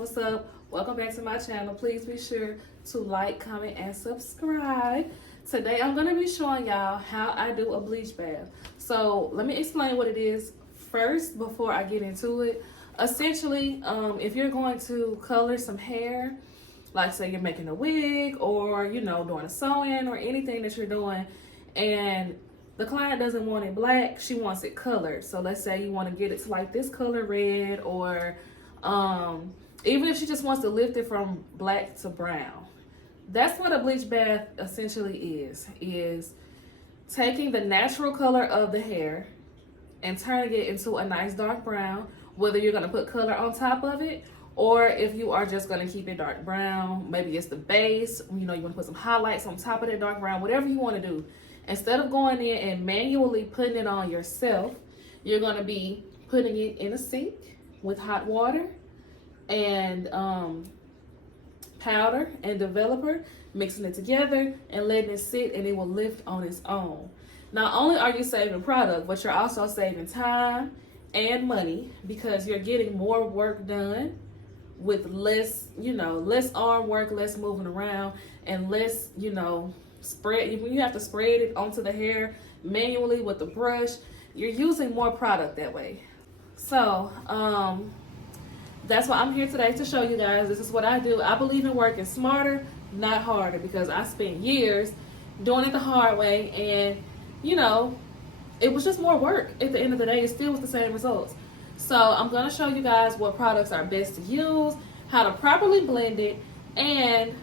what's up? Welcome back to my channel. Please be sure to like, comment, and subscribe. Today I'm going to be showing y'all how I do a bleach bath. So let me explain what it is first before I get into it. Essentially, if you're going to color some hair, like say you're making a wig or doing a sew-in or anything that you're doing, and the client doesn't want it black, she wants it colored. So let's say you want to get it to like this color red, or even if she just wants to lift it from black to brown. That's what a bleach bath essentially is taking the natural color of the hair and turning it into a nice dark brown, whether you're going to put color on top of it or if you are just going to keep it dark brown. Maybe it's the base, you want to put some highlights on top of that dark brown, whatever you want to do. Instead of going in and manually putting it on yourself, you're going to be putting it in a sink with hot water and powder and developer, mixing it together and letting it sit, and it will lift on its own. Not only are you saving product, but you're also saving time and money because you're getting more work done with less, less arm work, less moving around, and less, spread. When you have to spread it onto the hair manually with the brush, you're using more product that way. So that's why I'm here today to show you guys. This is what I do. I believe in working smarter, not harder, because I spent years doing it the hard way, and it was just more work. At the end of the day, it still was the same results. So I'm going to show you guys what products are best to use, how to properly blend it, and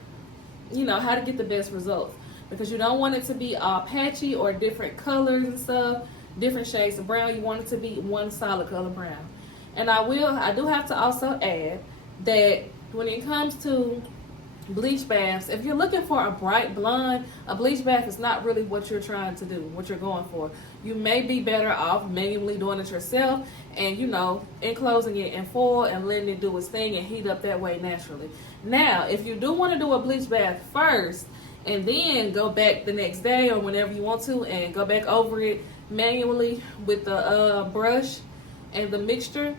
how to get the best results, because you don't want it to be all patchy or different colors and stuff, different shades of brown. You want it to be one solid color brown. And I do have to also add that when it comes to bleach baths, if you're looking for a bright blonde, a bleach bath is not really what you're trying to do, what you're going for. You may be better off manually doing it yourself and, enclosing it in foil and letting it do its thing and heat up that way naturally. Now, if you do want to do a bleach bath first and then go back the next day or whenever you want to and go back over it manually with the brush and the mixture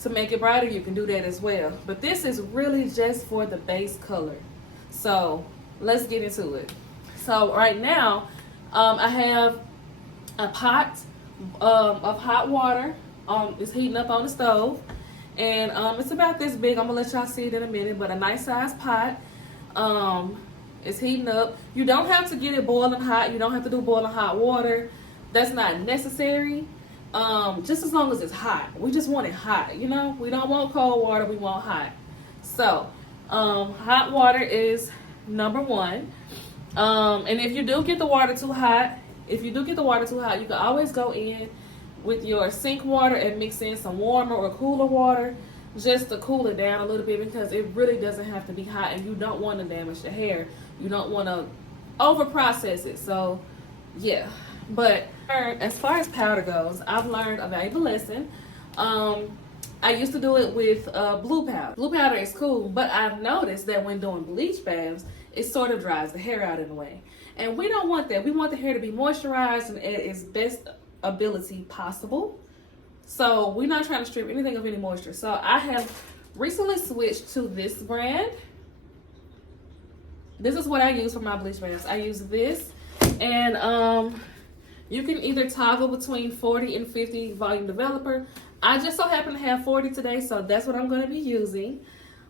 to make it brighter, you can do that as well. But this is really just for the base color. So let's get into it. So right now, I have a pot of hot water. It's heating up on the stove, and it's about this big. I'm gonna let y'all see it in a minute, but a nice size pot. It's heating up. You don't have to get it boiling hot. You don't have to do boiling hot water. That's not necessary. Just as long as it's hot. We just want it hot, We don't want cold water, we want hot. So, hot water is number one. And if you do get the water too hot, you can always go in with your sink water and mix in some warmer or cooler water just to cool it down a little bit, because it really doesn't have to be hot, and you don't want to damage the hair. You don't want to over process it. So, yeah. But as far as powder goes, I've learned a valuable lesson. I used to do it with blue powder. Blue powder is cool, but I've noticed that when doing bleach baths, it sort of dries the hair out in a way. And we don't want that. We want the hair to be moisturized and at its best ability possible. So we're not trying to strip anything of any moisture. So I have recently switched to this brand. This is what I use for my bleach baths. I use this, and you can either toggle between 40 and 50 volume developer. I just so happen to have 40 today, so that's what I'm going to be using.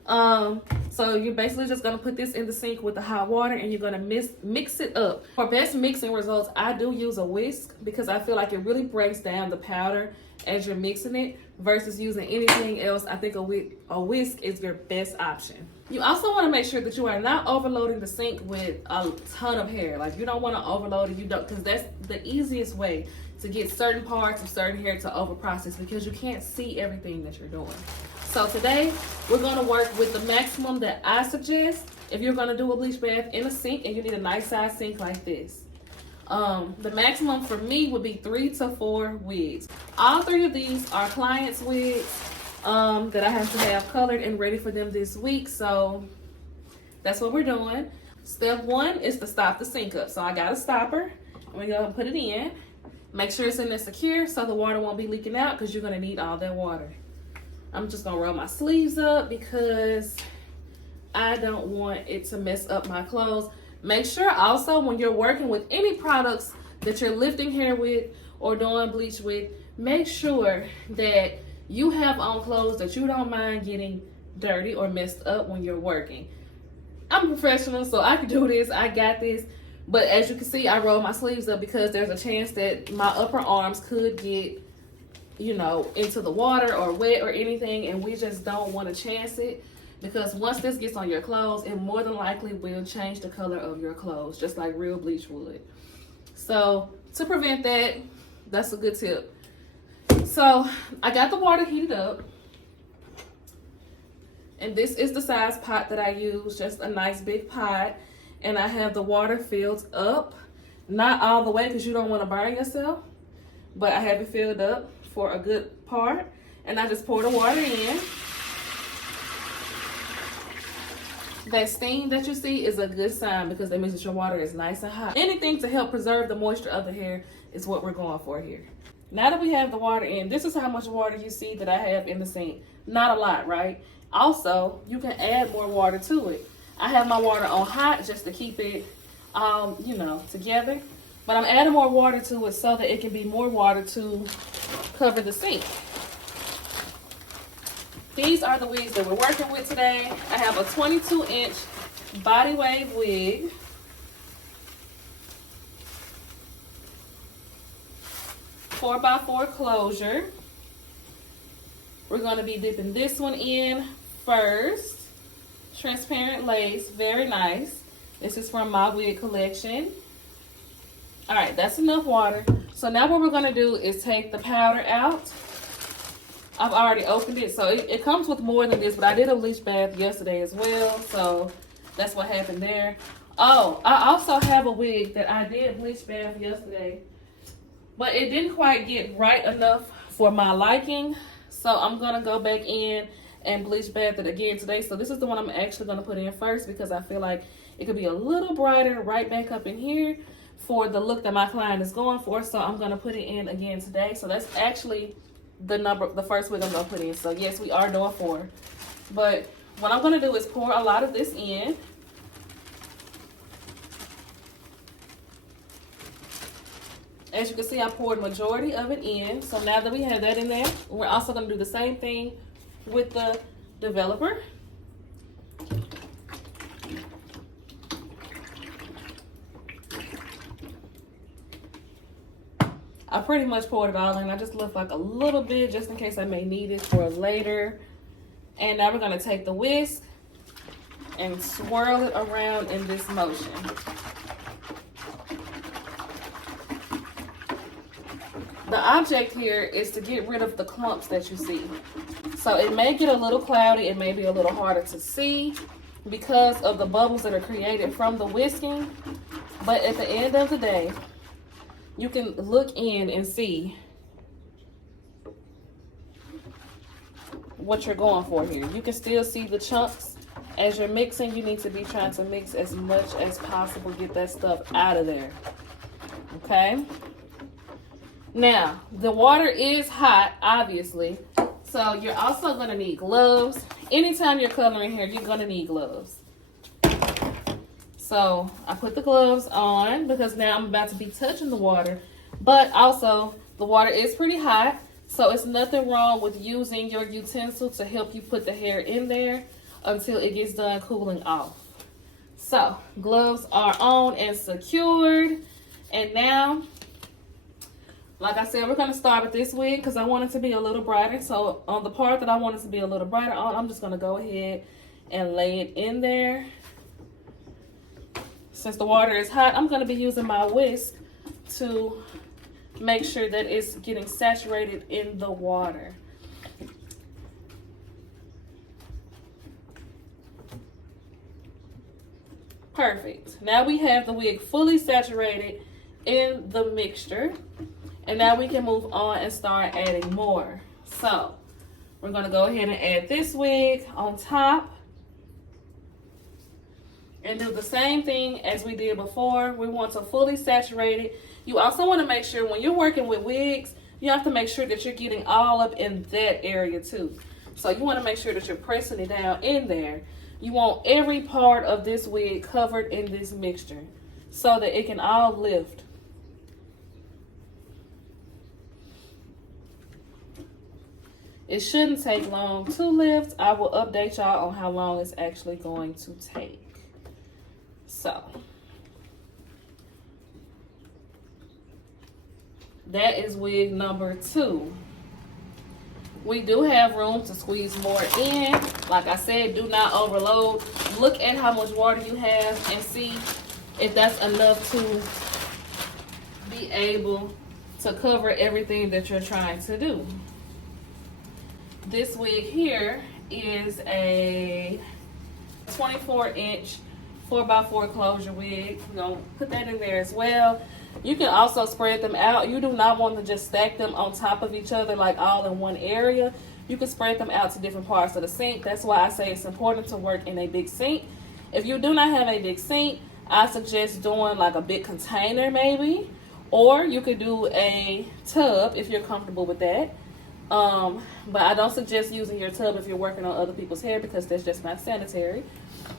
So you're basically just going to put this in the sink with the hot water, and you're going to mix it up. For best mixing results, I do use a whisk, because I feel like it really breaks down the powder as you're mixing it versus using anything else. I think a whisk is your best option. You also want to make sure that you are not overloading the sink with a ton of hair. Like, you don't want to overload it, because that's the easiest way to get certain parts of certain hair to over process, because you can't see everything that you're doing. So today we're going to work with the maximum that I suggest if you're going to do a bleach bath in a sink, and you need a nice size sink like this. The maximum for me would be 3 to 4 wigs. All 3 of these are clients' wigs that I have to have colored and ready for them this week. So that's what we're doing. Step 1 is to stop the sink up. So I got a stopper. I'm going to go and put it in. Make sure it's in there secure so the water won't be leaking out, because you're going to need all that water. I'm just gonna roll my sleeves up because I don't want it to mess up my clothes. Make sure also when you're working with any products that you're lifting hair with or doing bleach with, make sure that you have on clothes that you don't mind getting dirty or messed up when you're working. I'm a professional, so I can do this. I got this. But as you can see, I roll my sleeves up because there's a chance that my upper arms could get, you know, into the water or wet or anything, and we just don't want to chance it, because once this gets on your clothes, it more than likely will change the color of your clothes, just like real bleach would. So to prevent that, that's a good tip. So I got the water heated up, and this is the size pot that I use, just a nice big pot, and I have the water filled up, not all the way because you don't want to burn yourself, but I have it filled up for a good part, and I just pour the water in. That steam that you see is a good sign because that means that your water is nice and hot. Anything to help preserve the moisture of the hair is what we're going for here. Now that we have the water in, this is how much water you see that I have in the sink. Not a lot, right? Also, you can add more water to it. I have my water on hot just to keep it, you know, together. But I'm adding more water to it so that it can be more water to cover the sink. These are the wigs that we're working with today. I have a 22-inch body wave wig. Four by 4 closure. We're going to be dipping this one in first. Transparent lace, very nice. This is from my wig collection. All right, that's enough water. So now what we're going to do is take the powder out. I've already opened it, so it comes with more than this, but I did a bleach bath yesterday as well, so that's what happened there. Oh, I also have a wig that I did bleach bath yesterday, but it didn't quite get right enough for my liking, so I'm going to go back in and bleach bath it again today. So this is the one I'm actually going to put in first because I feel like it could be a little brighter right back up in here for the look that my client is going for, so I'm going to put it in again today. So that's actually the first wig I'm gonna put in. So yes, we are doing 4, but what I'm gonna do is pour a lot of this in. As you can see, I poured majority of it in. So now that we have that in there, we're also gonna do the same thing with the developer. I pretty much poured it all in. I just left like a little bit just in case I may need it for later. And now we're going to take the whisk and swirl it around in this motion. The object here is to get rid of the clumps that you see. So it may get a little cloudy. It may be a little harder to see because of the bubbles that are created from the whisking. But at the end of the day, you can look in and see what you're going for here. You can still see the chunks. As you're mixing, you need to be trying to mix as much as possible. Get that stuff out of there. Okay? Now, the water is hot, obviously. So you're also going to need gloves. Anytime you're coloring hair, you're going to need gloves. So I put the gloves on because now I'm about to be touching the water, but also the water is pretty hot, so it's nothing wrong with using your utensil to help you put the hair in there until it gets done cooling off. So gloves are on and secured, and now, like I said, we're going to start with this wig because I want it to be a little brighter. So on the part that I want it to be a little brighter on, I'm just going to go ahead and lay it in there. Since the water is hot, I'm going to be using my whisk to make sure that it's getting saturated in the water. Perfect. Now we have the wig fully saturated in the mixture. And now we can move on and start adding more. So we're going to go ahead and add this wig on top. And do the same thing as we did before. We want to fully saturate it. You also want to make sure when you're working with wigs, you have to make sure that you're getting all up in that area too. So you want to make sure that you're pressing it down in there. You want every part of this wig covered in this mixture so that it can all lift. It shouldn't take long to lift. I will update y'all on how long it's actually going to take. So that is wig number 2. We do have room to squeeze more in. Like I said, do not overload. Look at how much water you have and see if that's enough to be able to cover everything that you're trying to do. This wig here is a 24-inch 4x4 closure wig. We're going to put that in there as well. You can also spread them out. You do not want to just stack them on top of each other like all in one area. You can spread them out to different parts of the sink. That's why I say it's important to work in a big sink. If you do not have a big sink, I suggest doing like a big container maybe. Or you could do a tub if you're comfortable with that. But I don't suggest using your tub if you're working on other people's hair because that's just not sanitary.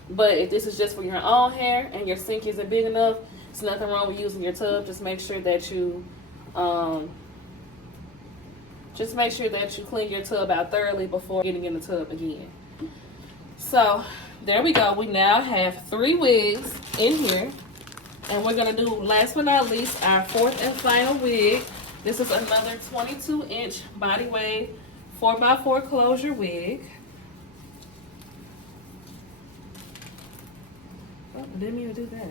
But if this is just for your own hair and your sink isn't big enough, there's nothing wrong with using your tub. Just make sure that you clean your tub out thoroughly before getting in the tub again. So there we go. We now have 3 wigs in here. And we're going to do, last but not least, our 4th and final wig. This is another 22-inch body wave 4x4 closure wig. Oh, didn't mean to do that.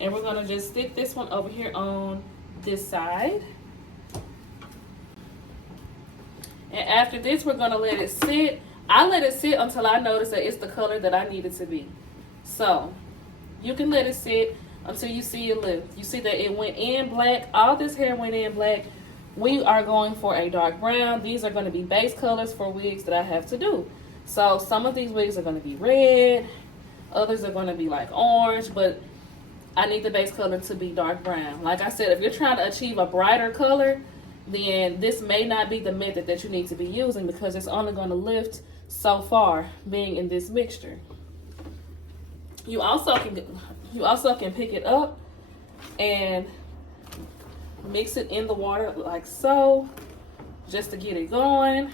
And we're going to just stick this one over here on this side. And after this, we're going to let it sit. I let it sit until I notice that it's the color that I need it to be. So you can let it sit until you see it lift. You see that it went in black. All this hair went in black. We are going for a dark brown. These are going to be base colors for wigs that I have to do. So some of these wigs are going to be red. Others are going to be like orange. But I need the base color to be dark brown. Like I said, if you're trying to achieve a brighter color, then this may not be the method that you need to be using because it's only going to lift so far being in this mixture. You also can pick it up and mix it in the water like so, just to get it going.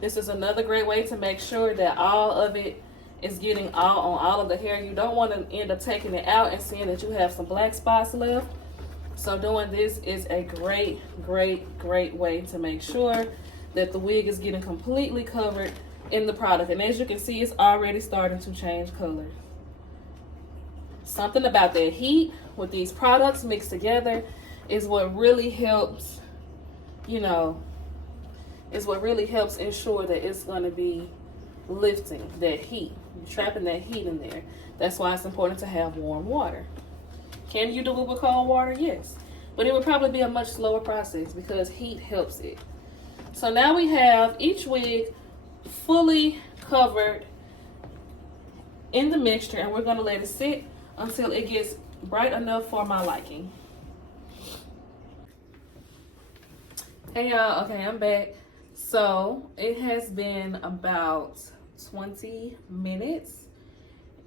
This is another great way to make sure that all of it is getting all on all of the hair. You don't want to end up taking it out and seeing that you have some black spots left. So doing this is a great way to make sure that the wig is getting completely covered in the product. And as you can see, it's already starting to change color. Something about that heat with these products mixed together is what really helps, is what really helps ensure that it's going to be lifting that heat, trapping that heat in there. That's why it's important to have warm water. Can you do it with cold water? Yes. But it would probably be a much slower process because heat helps it. So now we have each wig fully covered in the mixture, and we're going to let it sit until it gets bright enough for my liking. Hey y'all, okay, I'm back. So it has been about 20 minutes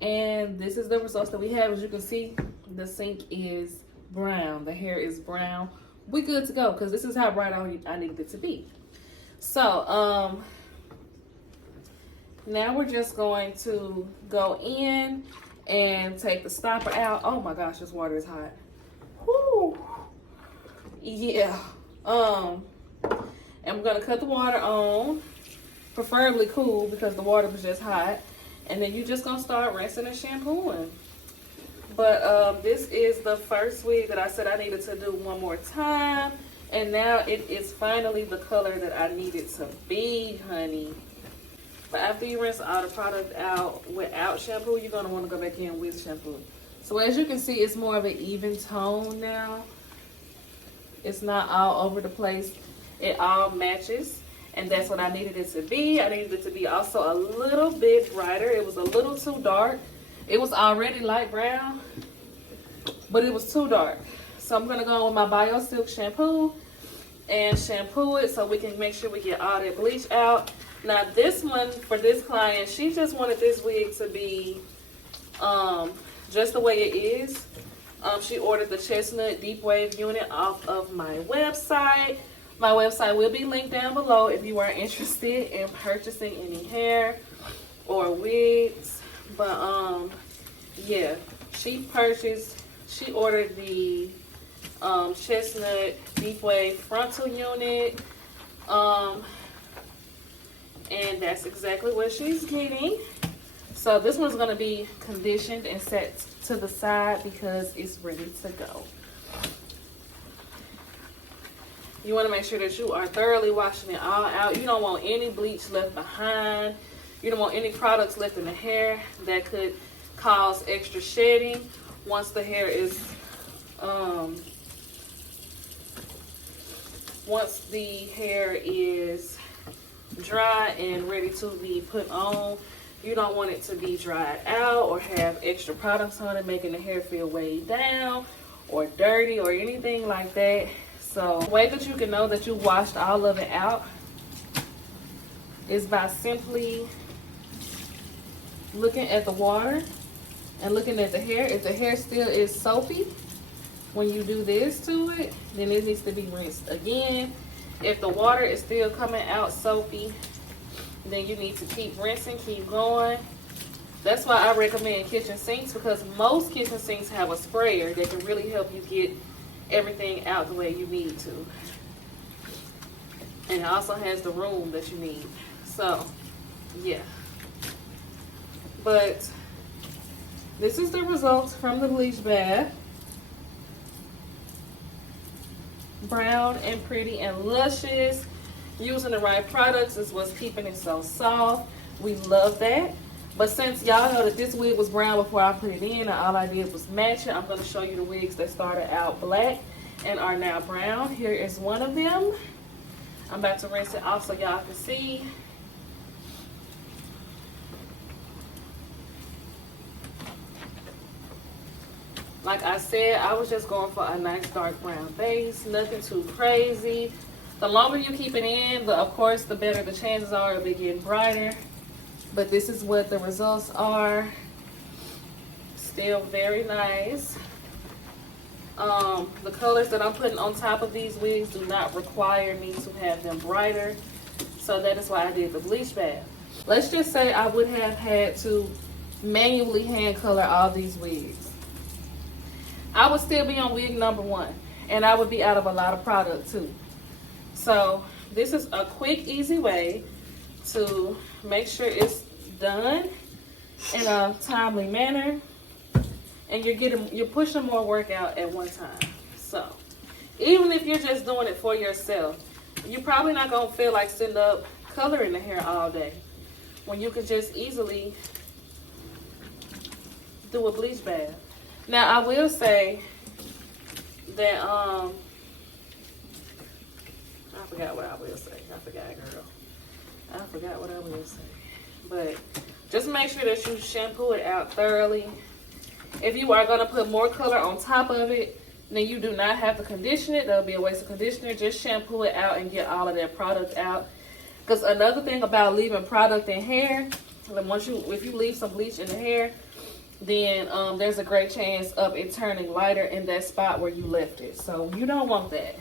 and this is the results that we have. As you can see, the sink is brown, the hair is brown. We good to go because this is how bright I needed it to be. So now we're just going to go in and take the stopper out. Oh my gosh, this water is hot. Whoo. Yeah. And we're gonna cut the water on, preferably cool because the water was just hot. And then you're just gonna start rinsing and shampooing. But this is the first wig that I said I needed to do one more time. And now it is finally the color that I need it to be, honey. But after you rinse all the product out without shampoo, you're gonna wanna go back in with shampoo. So as you can see, it's more of an even tone now. It's not all over the place. It all matches. And that's what I needed it to be. I needed it to be also a little bit brighter. It was a little too dark. It was already light brown, but it was too dark. So I'm gonna go in with my Bio Silk shampoo and shampoo it so we can make sure we get all that bleach out. Now this one, for this client, she just wanted this wig to be just the way it is. She ordered the chestnut deep wave unit off of my website. My website will be linked down below if you are interested in purchasing any hair or wigs. But yeah, she ordered the chestnut deep wave frontal unit, and that's exactly what she's getting. So this one's going to be conditioned and set to the side because it's ready to go. You want to make sure that you are thoroughly washing it all out. You don't want any bleach left behind. You don't want any products left in the hair that could cause extra shedding. Once the hair is dry and ready to be put on, you don't want it to be dried out or have extra products on it, making the hair feel weighed down or dirty or anything like that. So the way that you can know that you washed all of it out is by simply looking at the water and looking at the hair. If the hair still is soapy when you do this to it, then it needs to be rinsed again. If the water is still coming out soapy, then you need to keep rinsing, keep going. That's why I recommend kitchen sinks, because most kitchen sinks have a sprayer that can really help you get everything out the way you need to. And it also has the room that you need. So, yeah. But this is the results from the bleach bath. Brown and pretty and luscious. Using the right products is what's keeping it so soft. We love that. But since y'all know that this wig was brown before I put it in, and all I did was match it, I'm going to show you the wigs that started out black and are now brown. Here is one of them. I'm about to rinse it off so y'all can see. Like I said, I was just going for a nice dark brown base, nothing too crazy. The longer you keep it in, of course, the better the chances are of it getting brighter. But this is what the results are. Still very nice. The colors that I'm putting on top of these wigs do not require me to have them brighter. So that is why I did the bleach bath. Let's just say I would have had to manually hand color all these wigs. I would still be on wig number 1. And I would be out of a lot of product too. So this is a quick, easy way to make sure it's done in a timely manner, and you're pushing more work out at one time. So even if you're just doing it for yourself, you're probably not gonna feel like sitting up coloring the hair all day when you could just easily do a bleach bath. Now I will say that I forgot what I will say. I forgot, girl. I forgot what I will say. But just make sure that you shampoo it out thoroughly. If you are going to put more color on top of it, then you do not have to condition it. That'll be a waste of conditioner. Just shampoo it out and get all of that product out. Because another thing about leaving product in hair, if you leave some bleach in the hair, then there's a great chance of it turning lighter in that spot where you left it. So you don't want that.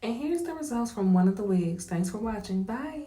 And here's the results from one of the wigs. Thanks for watching. Bye.